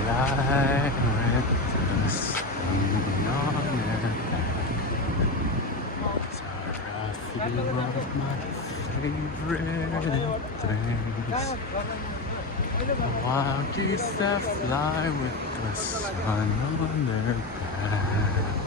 Fly with the sun on their back. Are a few of my favorite things. Wild geese that fly with the sun on their back.